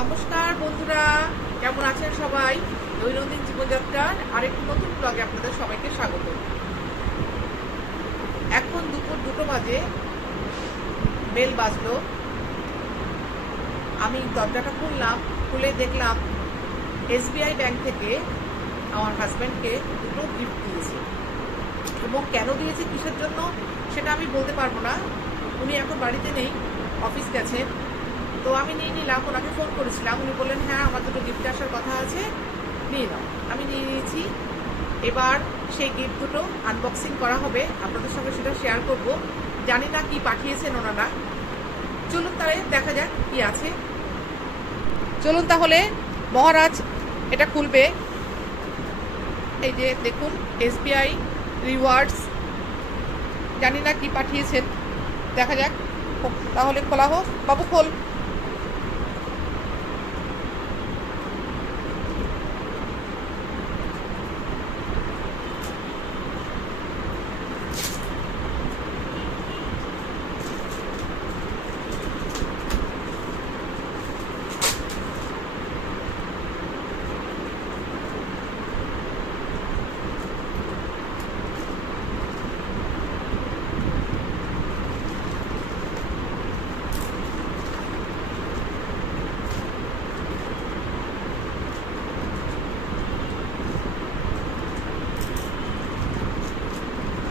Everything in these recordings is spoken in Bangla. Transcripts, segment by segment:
নমস্কার বন্ধুরা, কেমন আছেন সবাই? দৈনন্দিন জীবনযাত্রার আরেকটি নতুন ব্লগে আপনাদের সবাইকে স্বাগত। এখন দুপুর 2টো বাজে, বেল বাজলো। আমি দরজাটা খুলে দেখলাম SBI ব্যাংক থেকে আমার হাজব্যান্ডকে দুটো গিফট দিয়েছে, এবং কেন দিয়েছে, কিসের জন্য, সেটা আমি বলতে পারবো না। উনি এখন বাড়িতে নেই, অফিস গেছেন। তো আমি নিয়ে নিলাম, ওনাকে ফোন করেছিলাম, উনি বললেন হ্যাঁ আমার দুটো গিফট আসার কথা আছে, নিয়ে নাও। আমি নিয়ে নিয়েছি। এবার সেই গিফট দুটো আনবক্সিং করা হবে, আপনাদের সঙ্গে সেটা শেয়ার করব। জানি না কি পাঠিয়েছেন ওনারা। চলুন তাহলে দেখা যাক কি আছে। চলুন তাহলে, মহারাজ এটা খুলবে। এই যে দেখুন, SBI রিওয়ার্ডস, জানি না কি পাঠিয়েছেন, দেখা যাক। তাহলে খোলা হোক, বাবু খোল।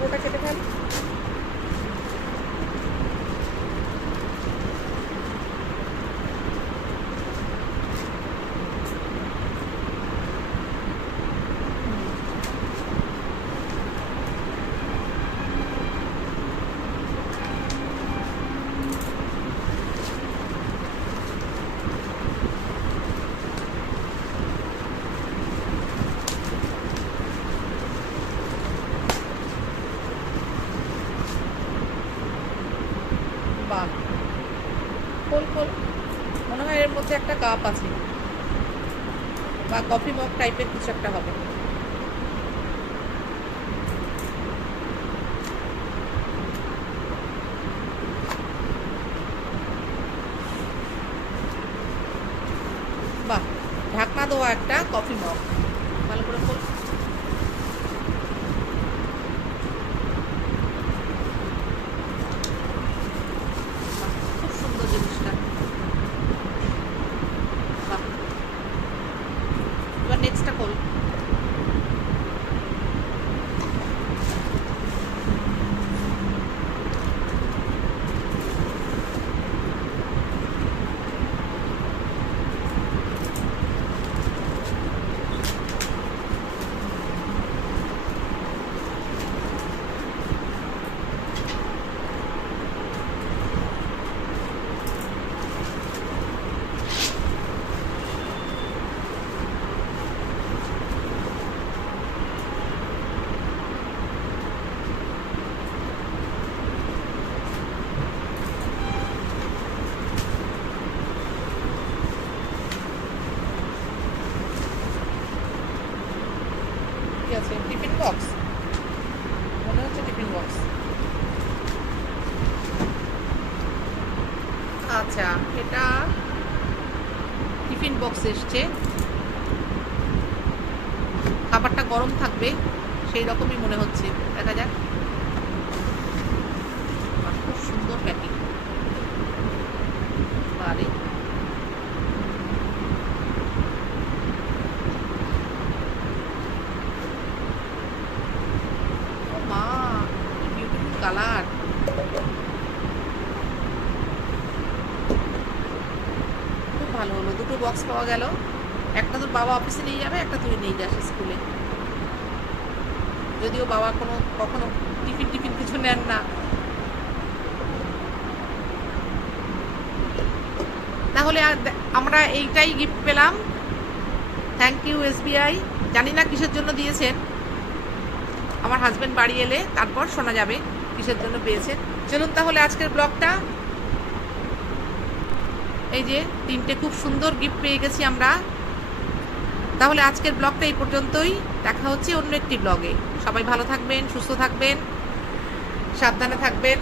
ওটা কেটে ফেল। বাহ, খোল খোল। মনে হয় এর মধ্যে একটা কাপ আছে, বা কফি মগ টাইপের কিছু একটা হবে। বাহ, ঢাকনা দেওয়া একটা কফি মগ। ভালো করে খোল। খুব সুন্দর জিনিসটা। বাহ, এবার নেক্সটটা খোল। কি আছে? টিফিন বক্স, মনে হচ্ছে টিফিন বক্স। আচ্ছা, এটা টিফিন বক্স এসছে। খাবারটা গরম থাকবে সেই রকমই মনে হচ্ছে, দেখা যাক। খুব সুন্দর প্যাকিং। আরে ও মা, বিউটিফুল কালার। খুব ভালো হলো, দুটো বক্স পাওয়া গেল। একটা তোর বাবা অফিসে নিয়ে যাবে, একটা তুই নিয়ে যাস স্কুলে। যদিও বাবা কখনো টিফিন কিছু নেন না। তাহলে আমরা এইটাই গিফট পেলাম। Thank you SBI। জানি না কিসের জন্য দিয়েছেন, আমার হাজব্যান্ড বাড়ি এলে তারপর শোনা যাবে কিসের জন্য পেয়েছেন। চলুন তাহলে আজকের ব্লগটা, এই যে 3টে খুব সুন্দর গিফট পেয়ে গেছি আমরা। তাহলে আজকের ব্লগটা এই পর্যন্তই, দেখা হচ্ছে অন্য একটি ব্লগে। সবাই ভালো থাকবেন, সুস্থ থাকবেন, সাবধানে থাকবেন।